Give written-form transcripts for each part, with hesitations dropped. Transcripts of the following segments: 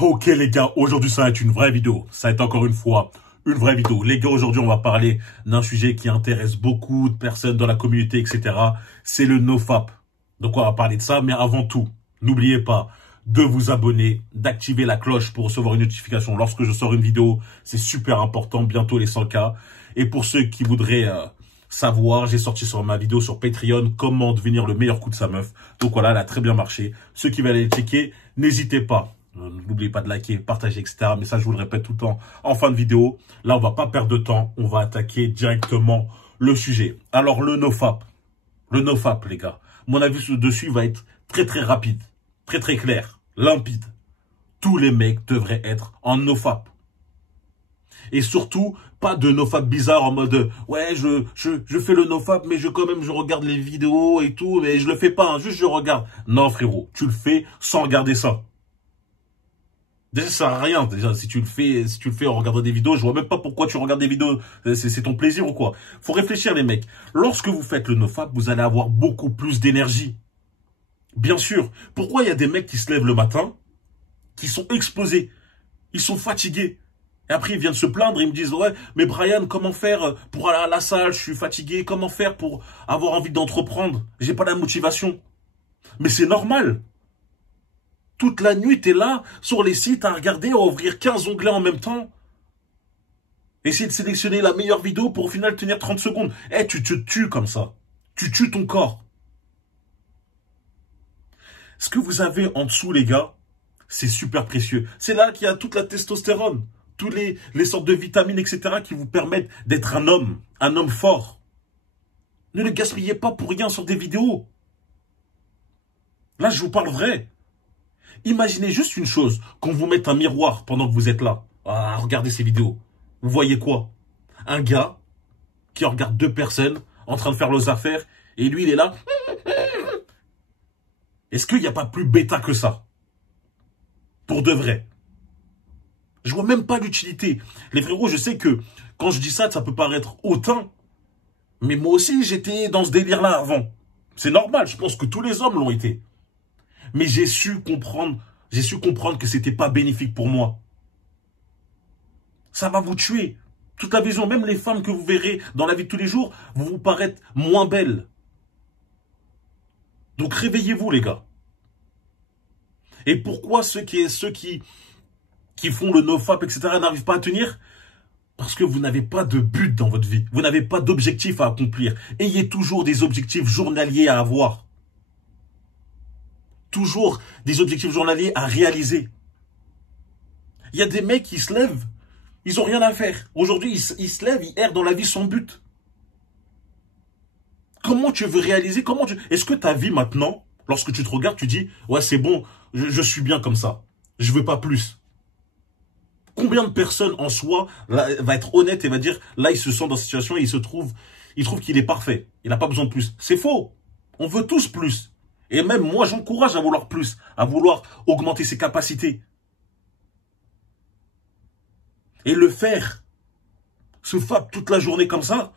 Ok les gars, aujourd'hui ça va être une vraie vidéo. Ça va être encore une fois une vraie vidéo. Les gars, aujourd'hui on va parler d'un sujet qui intéresse beaucoup de personnes dans la communauté, etc. C'est le NoFap. Donc on va parler de ça, mais avant tout, n'oubliez pas de vous abonner, d'activer la cloche pour recevoir une notification lorsque je sors une vidéo. C'est super important, bientôt les 100K. Et pour ceux qui voudraient savoir, j'ai sorti sur ma vidéo sur Patreon comment devenir le meilleur coup de sa meuf. Donc voilà, elle a très bien marché. Ceux qui veulent aller checker, n'hésitez pas. N'oubliez pas de liker, partager, etc. Mais ça, je vous le répète tout le temps en fin de vidéo. Là, on va pas perdre de temps. On va attaquer directement le sujet. Alors, le NoFap. Le NoFap, les gars. Mon avis dessus va être très, très rapide. Très, très clair. Limpide. Tous les mecs devraient être en NoFap. Et surtout, pas de NoFap bizarre en mode ouais, je fais le NoFap, mais je regarde les vidéos et tout, mais je le fais pas, hein, juste je regarde. Non, frérot, tu le fais sans regarder ça. Déjà, ça sert à rien. Déjà, si tu le fais en regardant des vidéos, je vois même pas pourquoi tu regardes des vidéos. C'est ton plaisir ou quoi? Faut réfléchir, les mecs. Lorsque vous faites le NoFap, vous allez avoir beaucoup plus d'énergie. Bien sûr. Pourquoi il y a des mecs qui se lèvent le matin, qui sont explosés, ils sont fatigués. Et après, ils viennent se plaindre, ils me disent, ouais, mais Brian, comment faire pour aller à la salle? Je suis fatigué. Comment faire pour avoir envie d'entreprendre? J'ai pas la motivation. Mais c'est normal. Toute la nuit, t'es là, sur les sites, à regarder, à ouvrir 15 onglets en même temps. Essayer de sélectionner la meilleure vidéo pour au final tenir 30 secondes. Eh, tu te tues comme ça. Tu tues ton corps. Ce que vous avez en dessous, les gars, c'est super précieux. C'est là qu'il y a toute la testostérone, toutes les sortes de vitamines, etc. qui vous permettent d'être un homme fort. Ne le gaspillez pas pour rien sur des vidéos. Là, je vous parle vrai. Imaginez juste une chose, qu'on vous mette un miroir pendant que vous êtes là, à regarder ces vidéos. Vous voyez quoi? Un gars qui regarde deux personnes en train de faire leurs affaires, et lui, il est là. Est-ce qu'il n'y a pas plus bêta que ça? Pour de vrai. Je vois même pas l'utilité. Les frérots, je sais que quand je dis ça, ça peut paraître hautain, mais moi aussi, j'étais dans ce délire-là avant. C'est normal, je pense que tous les hommes l'ont été. Mais j'ai su comprendre que c'était pas bénéfique pour moi. Ça va vous tuer. Toute la vision, même les femmes que vous verrez dans la vie de tous les jours, vont vous paraître moins belles. Donc réveillez-vous, les gars. Et pourquoi ceux qui font le NoFap, etc., n'arrivent pas à tenir? Parce que vous n'avez pas de but dans votre vie. Vous n'avez pas d'objectif à accomplir. Ayez toujours des objectifs journaliers à avoir. Toujours des objectifs journaliers à réaliser. Il y a des mecs qui se lèvent, ils n'ont rien à faire. Aujourd'hui, ils se lèvent, ils errent dans la vie sans but. Comment tu veux réaliser? Est-ce que ta vie maintenant, lorsque tu te regardes, tu dis, ouais, c'est bon, je suis bien comme ça. Je veux pas plus. Combien de personnes en soi va être honnête et va dire, là, il se sent dans cette situation et il trouve qu'il est parfait. Il n'a pas besoin de plus. C'est faux. On veut tous plus. Et même moi, j'encourage à vouloir plus, à vouloir augmenter ses capacités. Et le faire, se fap toute la journée comme ça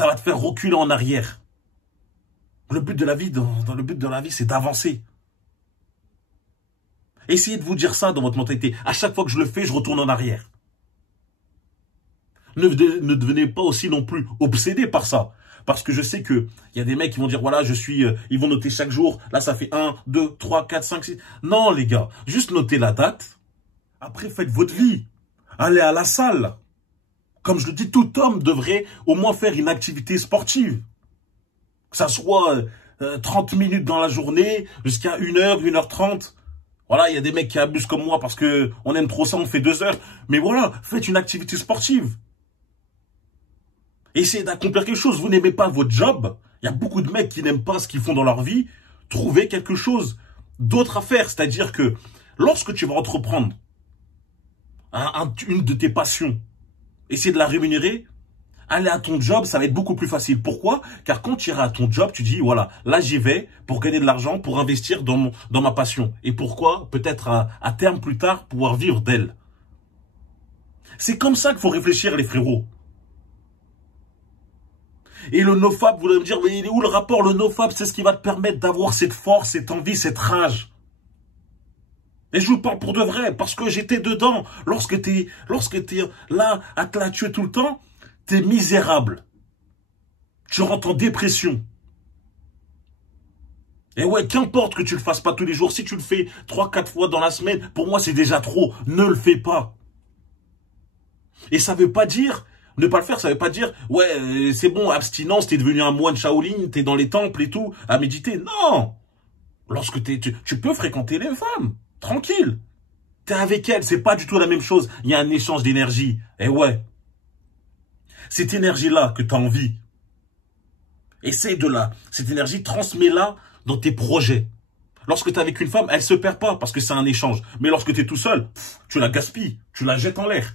va te faire reculer en arrière. Le but de la vie, dans le but de la vie, c'est d'avancer. Essayez de vous dire ça dans votre mentalité. À chaque fois que je le fais, je retourne en arrière. Ne devenez pas aussi non plus obsédé par ça. Parce que je sais que il y a des mecs qui vont dire, voilà, ils vont noter chaque jour. Là, ça fait 1, 2, 3, 4, 5, 6. Non, les gars, juste notez la date. Après, faites votre vie. Allez à la salle. Comme je le dis, tout homme devrait au moins faire une activité sportive. Que ça soit 30 minutes dans la journée, jusqu'à 1h, 1h30. Voilà, il y a des mecs qui abusent comme moi parce que on aime trop ça, on fait 2 heures. Mais voilà, faites une activité sportive. Essayez d'accomplir quelque chose. Vous n'aimez pas votre job. Il y a beaucoup de mecs qui n'aiment pas ce qu'ils font dans leur vie. Trouvez quelque chose d'autre à faire. C'est-à-dire que lorsque tu vas entreprendre une de tes passions, essayer de la rémunérer, aller à ton job, ça va être beaucoup plus facile. Pourquoi? Car quand tu iras à ton job, tu dis, voilà, là j'y vais pour gagner de l'argent, pour investir dans ma passion. Et pourquoi? Peut-être à terme plus tard, pouvoir vivre d'elle. C'est comme ça qu'il faut réfléchir, les frérots. Et le NoFap, vous allez me dire, mais il est où le rapport? Le NoFap, c'est ce qui va te permettre d'avoir cette force, cette envie, cette rage. Et je vous parle pour de vrai, parce que j'étais dedans. Lorsque t'es là, à te la tuer tout le temps, t'es misérable. Tu rentres en dépression. Et ouais, qu'importe que tu le fasses pas tous les jours, si tu le fais 3-4 fois dans la semaine, pour moi c'est déjà trop. Ne le fais pas. Et ça veut pas dire, ne pas le faire, ça veut pas dire, ouais, c'est bon, abstinence, t'es devenu un moine Shaolin, t'es dans les temples et tout, à méditer. Non! Lorsque tu peux fréquenter les femmes, tranquille. T'es avec elles, c'est pas du tout la même chose. Il y a un échange d'énergie. Et ouais. Cette énergie-là que t'as envie, essaye cette énergie, transmets-la dans tes projets. Lorsque t'es avec une femme, elle se perd pas parce que c'est un échange. Mais lorsque t'es tout seul, tu la gaspilles, tu la jettes en l'air.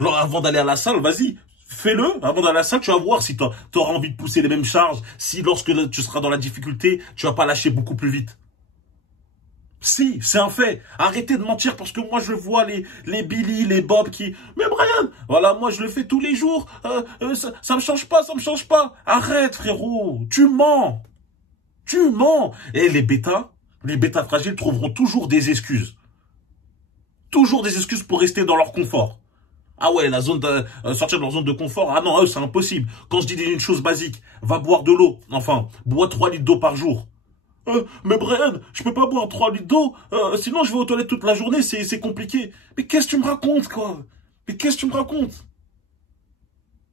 Alors, avant d'aller à la salle, vas-y, fais-le. Avant d'aller à la salle, tu vas voir si tu auras envie de pousser les mêmes charges. Si lorsque tu seras dans la difficulté, tu vas pas lâcher beaucoup plus vite. Si, c'est un fait. Arrêtez de mentir parce que moi je vois les Billy, les Bob qui... Mais Brian, voilà, moi je le fais tous les jours. Ça me change pas, ça me change pas. Arrête frérot, tu mens. Tu mens. Et les bêtas fragiles trouveront toujours des excuses. Toujours des excuses pour rester dans leur confort. Ah ouais, sortir de leur zone de confort, ah non, eux, c'est impossible. Quand je dis une chose basique, va boire de l'eau. Enfin, bois 3 litres d'eau par jour. Mais Brian, je peux pas boire 3 litres d'eau, sinon je vais aux toilettes toute la journée, c'est compliqué. Mais qu'est-ce que tu me racontes, quoi? Mais qu'est-ce que tu me racontes?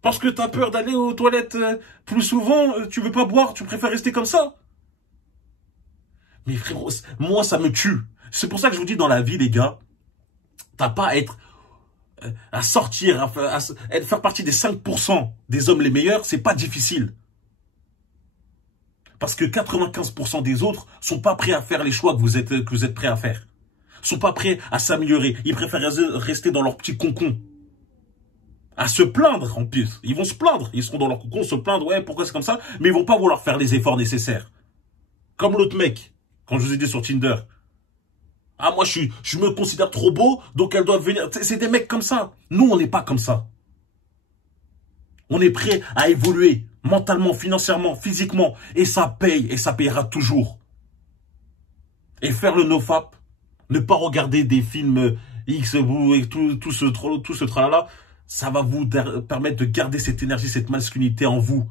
Parce que t'as peur d'aller aux toilettes plus souvent, tu veux pas boire, tu préfères rester comme ça? Mais frérot, moi ça me tue. C'est pour ça que je vous dis dans la vie, les gars, t'as pas à sortir, à faire partie des 5% des hommes les meilleurs, c'est pas difficile. Parce que 95% des autres sont pas prêts à faire les choix que vous êtes prêts à faire. Sont pas prêts à s'améliorer. Ils préfèrent rester dans leur petit concon. À se plaindre en plus. Ils vont se plaindre. Ils seront dans leur concon, se plaindre. Ouais, pourquoi c'est comme ça? Mais ils vont pas vouloir faire les efforts nécessaires. Comme l'autre mec, quand je vous ai dit sur Tinder. Ah, moi, je me considère trop beau, donc elles doivent venir. C'est des mecs comme ça. Nous, on n'est pas comme ça. On est prêt à évoluer mentalement, financièrement, physiquement. Et ça paye, et ça payera toujours. Et faire le nofap, ne pas regarder des films X et tout ce tralala, ça va vous permettre de garder cette énergie, cette masculinité en vous.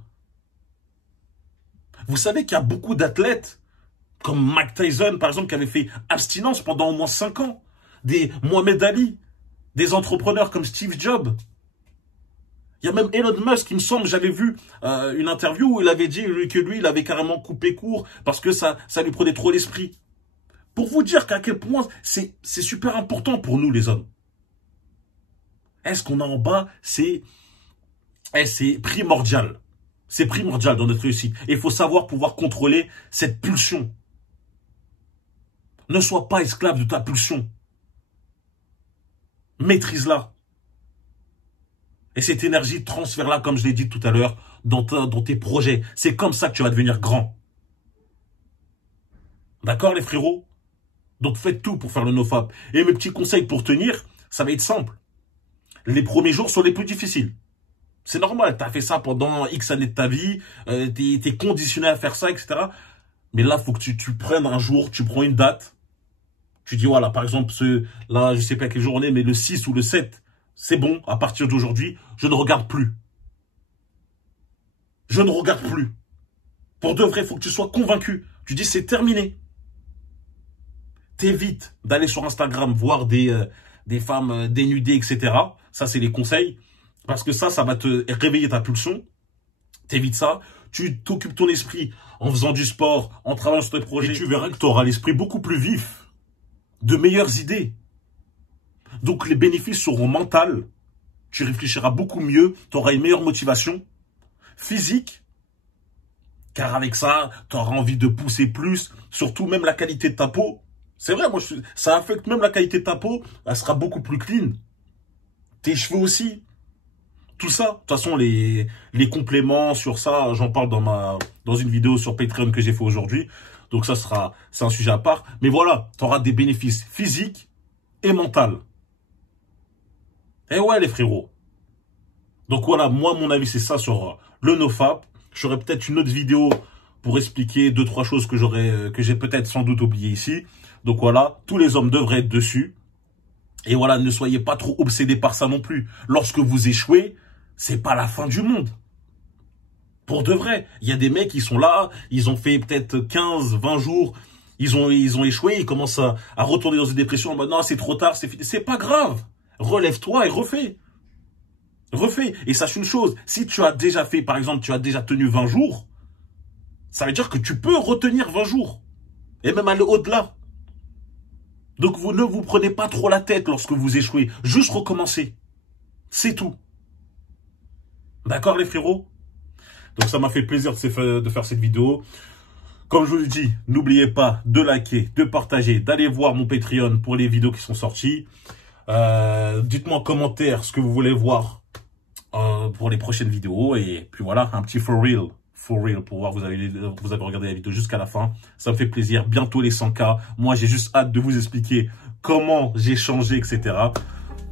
Vous savez qu'il y a beaucoup d'athlètes, comme Mike Tyson, par exemple, qui avait fait abstinence pendant au moins 5 ans. Des Mohamed Ali, des entrepreneurs comme Steve Jobs. Il y a même Elon Musk, il me semble, j'avais vu une interview où il avait dit que lui, il avait carrément coupé court parce que ça lui prenait trop l'esprit. Pour vous dire qu'à quel point c'est super important pour nous, les hommes. Est-ce qu'on a en bas, c'est primordial. C'est primordial dans notre réussite. Et il faut savoir pouvoir contrôler cette pulsion. Ne sois pas esclave de ta pulsion. Maîtrise-la. Et cette énergie, transfère-la, comme je l'ai dit tout à l'heure, dans tes projets. C'est comme ça que tu vas devenir grand. D'accord, les frérots? Donc, faites tout pour faire le nofap. Et mes petits conseils pour tenir, ça va être simple. Les premiers jours sont les plus difficiles. C'est normal, tu as fait ça pendant X années de ta vie, t'es conditionné à faire ça, etc. Mais là, il faut que tu prennes un jour, tu prends une date. Tu dis, voilà, par exemple, là, je sais pas quelle journée, mais le 6 ou le 7, c'est bon, à partir d'aujourd'hui, je ne regarde plus. Je ne regarde plus. Pour de vrai, il faut que tu sois convaincu. Tu dis, c'est terminé. T'évites d'aller sur Instagram voir des femmes dénudées, etc. Ça, c'est les conseils. Parce que ça va te réveiller ta pulsion. T'évites ça. Tu t'occupes ton esprit en faisant du sport, en travaillant sur tes projets. Et tu verras que tu auras l'esprit beaucoup plus vif. De meilleures idées. Donc, les bénéfices seront mentaux. Tu réfléchiras beaucoup mieux. Tu auras une meilleure motivation. Physique. Car avec ça, tu auras envie de pousser plus. Surtout même la qualité de ta peau. C'est vrai, moi, ça affecte même la qualité de ta peau. Elle sera beaucoup plus clean. Tes cheveux aussi. Tout ça. De toute façon, les compléments sur ça, j'en parle dans une vidéo sur Patreon que j'ai fait aujourd'hui. Donc ça c'est un sujet à part. Mais voilà, tu auras des bénéfices physiques et mentaux. Et ouais, les frérots. Donc voilà, moi, mon avis, c'est ça sur le nofap. J'aurai peut-être une autre vidéo pour expliquer 2-3 choses que j'ai peut-être sans doute oubliées ici. Donc voilà, tous les hommes devraient être dessus. Et voilà, ne soyez pas trop obsédés par ça non plus. Lorsque vous échouez, c'est pas la fin du monde. Pour de vrai, il y a des mecs qui sont là, ils ont fait peut-être 15, 20 jours, ils ont échoué, ils commencent à retourner dans une dépression en mode non, c'est trop tard, c'est fini. C'est pas grave. Relève-toi et refais. Refais. Et sache une chose, si tu as déjà fait, par exemple, tu as déjà tenu 20 jours, ça veut dire que tu peux retenir 20 jours. Et même aller au-delà. Donc vous ne vous prenez pas trop la tête lorsque vous échouez. Juste recommencer. C'est tout. D'accord les frérots? Donc ça m'a fait plaisir de faire cette vidéo. Comme je vous le dis, n'oubliez pas de liker, de partager, d'aller voir mon Patreon pour les vidéos qui sont sorties. Dites-moi en commentaire ce que vous voulez voir pour les prochaines vidéos. Et puis voilà, un petit for real pour voir vous avez regardé la vidéo jusqu'à la fin. Ça me fait plaisir. Bientôt les 100K. Moi, j'ai juste hâte de vous expliquer comment j'ai changé, etc.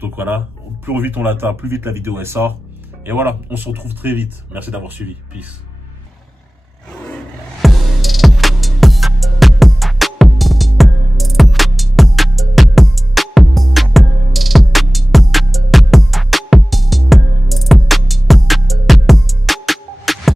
Donc voilà, plus vite on l'atteint, plus vite la vidéo elle sort. Et voilà, on se retrouve très vite. Merci d'avoir suivi. Peace.